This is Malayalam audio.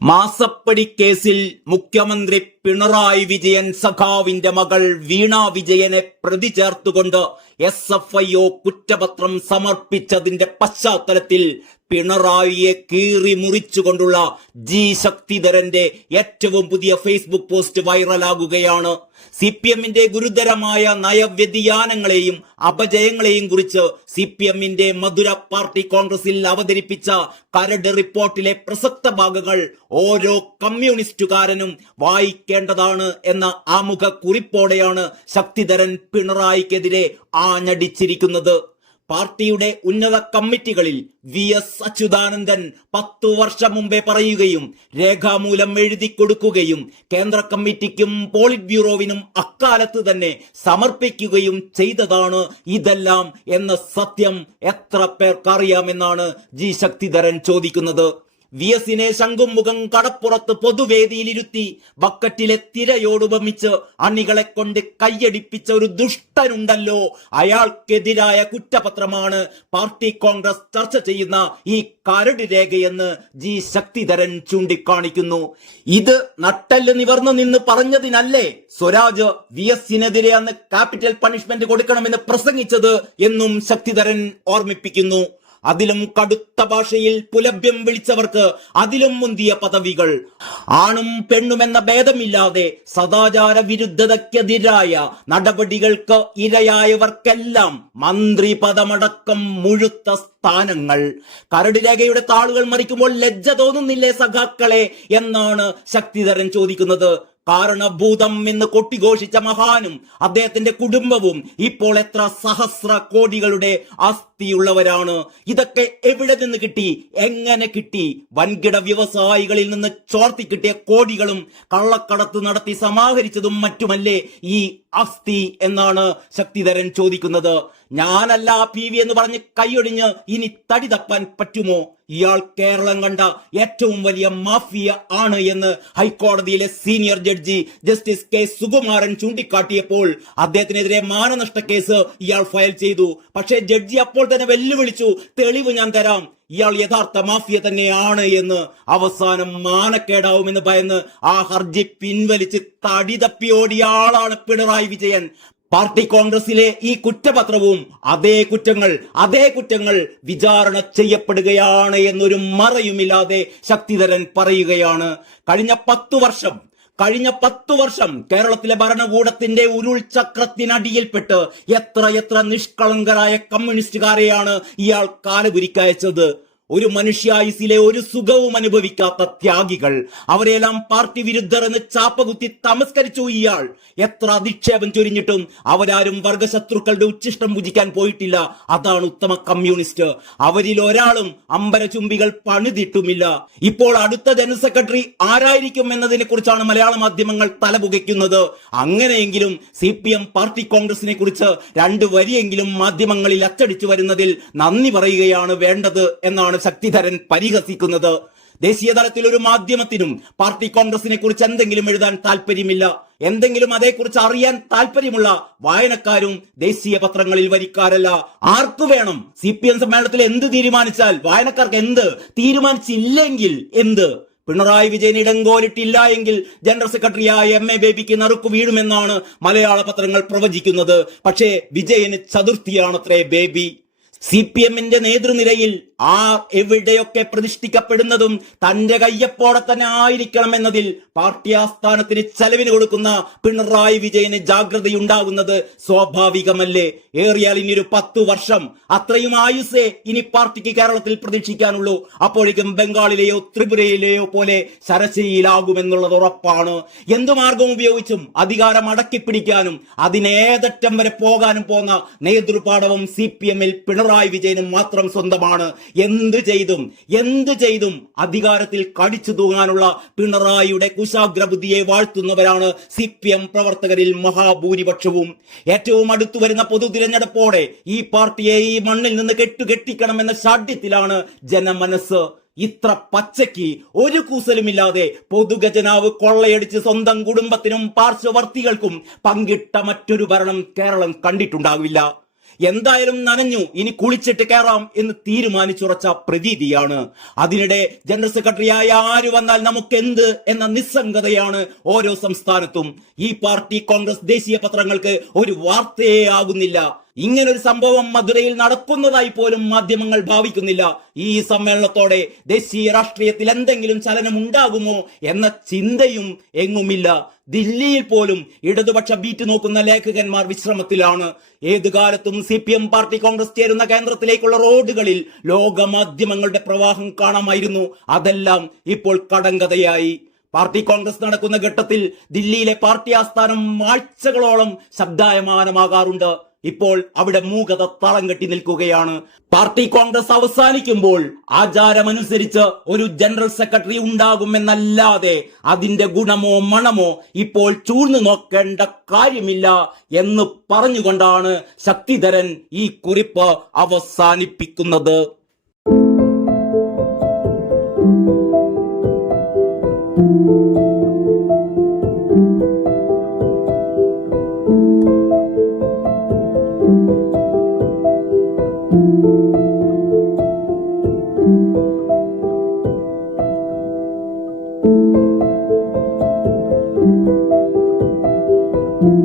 മാസപ്പടി കേസിൽ മുഖ്യമന്ത്രി പിണറായി വിജയൻ സഖാവിന്റെ മകൾ വീണ വിജയനെ പ്രതി ചേർത്തുകൊണ്ട് എസ് എഫ് ഐ ഒ കുറ്റപത്രം സമർപ്പിച്ചതിന്റെ പശ്ചാത്തലത്തിൽ പിണറായിയെ കീറി മുറിച്ചുകൊണ്ടുള്ള ജി ശക്തിധരന്റെ ഏറ്റവും പുതിയ ഫേസ്ബുക്ക് പോസ്റ്റ് വൈറലാകുകയാണ്. സി പി എമ്മിന്റെ ഗുരുതരമായ നയവ്യതിയാനങ്ങളെയും അപജയങ്ങളെയും കുറിച്ച് സി പി എമ്മിന്റെ മധുര പാർട്ടി കോൺഗ്രസിൽ അവതരിപ്പിച്ച കരട് റിപ്പോർട്ടിലെ പ്രസക്ത ഭാഗങ്ങൾ ഓരോ കമ്മ്യൂണിസ്റ്റുകാരനും വായിക്കേണ്ടതാണ് എന്ന ആമുഖ കുറിപ്പോടെയാണ് ശക്തിധരൻ പിണറായിക്കെതിരെ ആഞ്ഞടിച്ചിരിക്കുന്നത്. പാർട്ടിയുടെ ഉന്നത കമ്മിറ്റികളിൽ വി എസ് അച്യുതാനന്ദൻ പത്തു വർഷം മുമ്പേ പറയുകയും രേഖാമൂലം എഴുതി കൊടുക്കുകയും കേന്ദ്ര കമ്മിറ്റിക്കും പോളിറ്റ് ബ്യൂറോവിനും അക്കാലത്ത് തന്നെ സമർപ്പിക്കുകയും ചെയ്തതാണ് ഇതെല്ലാം എന്ന സത്യം എത്ര പേർക്കറിയാമെന്നാണ് ജി ശക്തിധരൻ ചോദിക്കുന്നത്. വി എസിനെ ശംഖും മുഖം കടപ്പുറത്ത് പൊതുവേദിയിലിരുത്തി ബക്കറ്റിലെ തിരയോടുപമിച്ച് അണികളെ കൊണ്ട് കൈയടിപ്പിച്ച ഒരു ദുഷ്ടനുണ്ടല്ലോ. അയാൾക്കെതിരായ കുറ്റപത്രമാണ് പാർട്ടി കോൺഗ്രസ് ചർച്ച ചെയ്യുന്ന ഈ കരട് രേഖയെന്ന് ജി ശക്തിധരൻ ചൂണ്ടിക്കാണിക്കുന്നു. ഇത് നട്ടൽ നിവർന്നു നിന്ന് പറഞ്ഞതിനല്ലേ സ്വരാജ് വി എസിനെതിരെ അന്ന് ക്യാപിറ്റൽ പണിഷ്മെന്റ് കൊടുക്കണമെന്ന് പ്രസംഗിച്ചത് എന്നും ശക്തിധരൻ ഓർമ്മിപ്പിക്കുന്നു. അതിലും കടുത്ത ഭാഷയിൽ പുലഭ്യം വിളിച്ചവർക്ക് അതിലും മുന്തിയ പദവികൾ. ആണും പെണ്ണുമെന്ന ഭേദമില്ലാതെ സദാചാര വിരുദ്ധതയ്ക്കെതിരായ നടപടികൾക്ക് ഇരയായവർക്കെല്ലാം മന്ത്രി പദമടക്കം മുഴുത്ത സ്ഥാനങ്ങൾ. കരട് രേഖയുടെ താളുകൾ മറിക്കുമ്പോൾ ലജ്ജ തോന്നുന്നില്ലേ സഖാക്കളെ? എന്നാണ് ശക്തിധരൻ ചോദിക്കുന്നത്. കാരണഭൂതം എന്ന് കൊട്ടിഘോഷിച്ച മഹാനും അദ്ദേഹത്തിന്റെ കുടുംബവും ഇപ്പോൾ എത്ര സഹസ്ര കോടികളുടെ ആസ്തിയുള്ളവരാണ്. ഇതൊക്കെ എവിടെ നിന്ന് കിട്ടി? എങ്ങനെ കിട്ടി? വൻകിട വ്യവസായികളിൽ നിന്ന് ചോർത്തി കിട്ടിയ കോടികളും കള്ളക്കടത്ത് നടത്തി സമാഹരിച്ചതും മറ്റുമല്ലേ ഈ ആസ്തി എന്നാണ് ശക്തിധരൻ ചോദിക്കുന്നത്. ഞാനല്ല പി വി എന്ന് പറഞ്ഞ് കൈയൊടിഞ്ഞ് ഇനി തടി തപ്പാൻ പറ്റുമോ? ഇയാൾ കേരളം കണ്ട ഏറ്റവും വലിയ മാഫിയ ആണ് എന്ന് ഹൈക്കോടതിയിലെ senior judge justice K Sukumaran ചൂണ്ടിക്കാട്ടിയപ്പോൾ അദ്ദേഹത്തിനെതിരെ മാനനഷ്ട കേസ് ഇയാൾ ഫയൽ ചെയ്തു. പക്ഷേ ജഡ്ജി അപ്പോൾ തന്നെ വെല്ലുവിളിച്ചു തെളിവ് ഞാൻ തരാം. ഇയാൾ യഥാർത്ഥ മാഫിയ തന്നെയാണ് എന്ന്. അവസാനം മാനക്കേടാവുമെന്ന് ഭയന്ന് ആ ഹർജി പിൻവലിച്ച് തടി തപ്പിയോടിയ ആളാണ് പിണറായി വിജയൻ. പാർട്ടി കോൺഗ്രസിലെ ഈ കുറ്റപത്രവും അതേ കുറ്റങ്ങൾ അതേ കുറ്റങ്ങൾ വിചാരണ ചെയ്യപ്പെടുകയാണ് എന്നൊരു മറയുമില്ലാതെ ശക്തിധരൻ പറയുകയാണ്. കഴിഞ്ഞ പത്തു വർഷം കഴിഞ്ഞ പത്തു വർഷം കേരളത്തിലെ ഭരണകൂടത്തിന്റെ ഉരുൾചക്രത്തിനടിയിൽപ്പെട്ട് എത്ര എത്ര നിഷ്കളങ്കരായ കമ്മ്യൂണിസ്റ്റുകാരെയാണ് ഇയാൾ കാലപുരിക്കയച്ചത് ഒരു മനുഷ്യായുസിലെ ഒരു സുഖവും അനുഭവിക്കാത്ത ത്യാഗികൾ. അവരെല്ലാം പാർട്ടി വിരുദ്ധർ എന്ന് ചാപ്പകുത്തി തമസ്കരിച്ചു ഇയാൾ. എത്ര അധിക്ഷേപം ചൊരിഞ്ഞിട്ടും അവരാരും വർഗശത്രുക്കളുടെ ഉച്ചിഷ്ടം പൂജിക്കാൻ പോയിട്ടില്ല. അതാണ് ഉത്തമ കമ്മ്യൂണിസ്റ്റ്. അവരിൽ ഒരാളും അമ്പരചുംബികൾ പണിതിട്ടുമില്ല. ഇപ്പോൾ അടുത്ത ജനറൽ സെക്രട്ടറി ആരായിരിക്കും എന്നതിനെ കുറിച്ചാണ് മലയാള മാധ്യമങ്ങൾ തലപുകയ്ക്കുന്നത്. അങ്ങനെയെങ്കിലും സി പി എം പാർട്ടി കോൺഗ്രസിനെ കുറിച്ച് രണ്ട് വരിയെങ്കിലും മാധ്യമങ്ങളിൽ അച്ചടിച്ചു വരുന്നതിൽ നന്ദി പറയുകയാണ് വേണ്ടത് എന്നാണ് ശക്തിധരൻ പരിഹസിക്കുന്നത്. ദേശീയ തലത്തിൽ ഒരു മാധ്യമത്തിനും പാർട്ടി കോൺഗ്രസിനെ കുറിച്ച് എന്തെങ്കിലും എഴുതാൻ താല്പര്യമില്ല. എന്തെങ്കിലും അതേക്കുറിച്ച് അറിയാൻ താല്പര്യമുള്ള വായനക്കാരും ദേശീയ പത്രങ്ങളിൽ വരിക്കാരല്ല. ആർക്കു വേണം സി പി എം സമ്മേളനത്തിൽ എന്ത് തീരുമാനിച്ചാൽ വായനക്കാർക്ക് എന്ത് തീരുമാനിച്ചില്ലെങ്കിൽ എന്ത്? പിണറായി വിജയൻ ഇടങ്കോലിട്ടില്ല എങ്കിൽ ജനറൽ സെക്രട്ടറിയായ എം എ ബേബിക്ക് നറുക്കു വീഴുമെന്നാണ് മലയാള പത്രങ്ങൾ പ്രവചിക്കുന്നത്. പക്ഷേ വിജയന് ചതുർത്ഥിയാണത്രേ ബേബി. സി പി എമ്മിന്റെ നേതൃനിരയിൽ ആ എവിടെയൊക്കെ പ്രതിഷ്ഠിക്കപ്പെടുന്നതും തന്റെ കയ്യപ്പോടെ തന്നെ ആയിരിക്കണം എന്നതിൽ പാർട്ടി ആസ്ഥാനത്തിന് ചെലവിന് കൊടുക്കുന്ന പിണറായി വിജയന് ജാഗ്രതയുണ്ടാകുന്നത് സ്വാഭാവികമല്ലേ? ഏറിയാൽ ഇനി ഒരു പത്തു വർഷം. അത്രയും ആയുസേ ഇനി പാർട്ടിക്ക് കേരളത്തിൽ പ്രതീക്ഷിക്കാനുള്ളൂ. അപ്പോഴേക്കും ബംഗാളിലെയോ ത്രിപുരയിലെയോ പോലെ ശരശയിലാകുമെന്നുള്ളത് ഉറപ്പാണ്. എന്തു മാർഗം ഉപയോഗിച്ചും അധികാരം അടക്കിപ്പിടിക്കാനും അതിനേതറ്റം വരെ പോകാനും പോന്ന നേതൃപാടവം സി പി എമ്മിൽ പിണറായി വിജയനും മാത്രം സ്വന്തമാണ്. എന്ത് ചെയ്തും എന്ത് ചെയ്തും അധികാരത്തിൽ കടിച്ചു തൂങ്ങാനുള്ള പിണറായിയുടെ കുശാഗ്രബുദ്ധിയെ വാഴ്ത്തുന്നവരാണ് സി പി എം പ്രവർത്തകരിൽ മഹാഭൂരിപക്ഷവും. ഏറ്റവും അടുത്തു വരുന്ന പൊതു തിരഞ്ഞെടുപ്പോടെ ഈ പാർട്ടിയെ ഈ മണ്ണിൽ നിന്ന് കെട്ടുകെട്ടിക്കണമെന്ന ഷാഠ്യത്തിലാണ് ജനമനസ് ഇത്ര പച്ചയ്ക്ക് ഒരു കൂസലുമില്ലാതെ പൊതുഖജനാവ് കൊള്ളയടിച്ച് സ്വന്തം കുടുംബത്തിനും പാർശ്വവർത്തികൾക്കും പങ്കിട്ട മറ്റൊരു ഭരണം കേരളം കണ്ടിട്ടുണ്ടാവില്ല. എന്തായാലും നനഞ്ഞു. ഇനി കുളിച്ചിട്ട് കയറാം എന്ന് തീരുമാനിച്ചുറച്ച പ്രതീതിയാണ്. അതിനിടെ ജനറൽ സെക്രട്ടറിയായ ആര് വന്നാൽ നമുക്ക് എന്ത് എന്ന നിസ്സംഗതയാണ് ഓരോ സംസ്ഥാനത്തും. ഈ പാർട്ടി കോൺഗ്രസ് ദേശീയ പത്രങ്ങൾക്ക് ഒരു വാർത്തയേ ആകുന്നില്ല ഇങ്ങനൊരു സംഭവം മധുരയിൽ നടക്കുന്നതായി പോലും മാധ്യമങ്ങൾ ഭാവിക്കുന്നില്ല. ഈ സമ്മേളനത്തോടെ ദേശീയ രാഷ്ട്രീയത്തിൽ എന്തെങ്കിലും ചലനം ഉണ്ടാകുമോ എന്ന ചിന്തയും എങ്ങുമില്ല. ദില്ലിയിൽ പോലും ഇടതുപക്ഷ ബീറ്റ് നോക്കുന്ന ലേഖകന്മാർ വിശ്രമത്തിലാണ്. ഏത് കാലത്തും C P M party congress ചേരുന്ന കേന്ദ്രത്തിലേക്കുള്ള റോഡുകളിൽ ലോക മാധ്യമങ്ങളുടെ പ്രവാഹം കാണാമായിരുന്നു. അതെല്ലാം ഇപ്പോൾ കടങ്കഥയായി. പാർട്ടി കോൺഗ്രസ് നടക്കുന്ന ഘട്ടത്തിൽ ദില്ലിയിലെ പാർട്ടി ആസ്ഥാനം ആഴ്ചകളോളം ശബ്ദായമാനമാകാറുണ്ട്. ഇപ്പോൾ അവിടെ മൂകത തളം കെട്ടി നിൽക്കുകയാണ്. പാർട്ടി കോൺഗ്രസ് അവസാനിക്കുമ്പോൾ ആചാരമനുസരിച്ച് ഒരു ജനറൽ സെക്രട്ടറി ഉണ്ടാകുമെന്നല്ലാതെ അതിന്റെ ഗുണമോ മണമോ ഇപ്പോൾ ചൂഴ്ന്നു നോക്കേണ്ട കാര്യമില്ല എന്ന് പറഞ്ഞുകൊണ്ടാണ് ശക്തിധരൻ ഈ കുറിപ്പ് അവസാനിപ്പിക്കുന്നത്.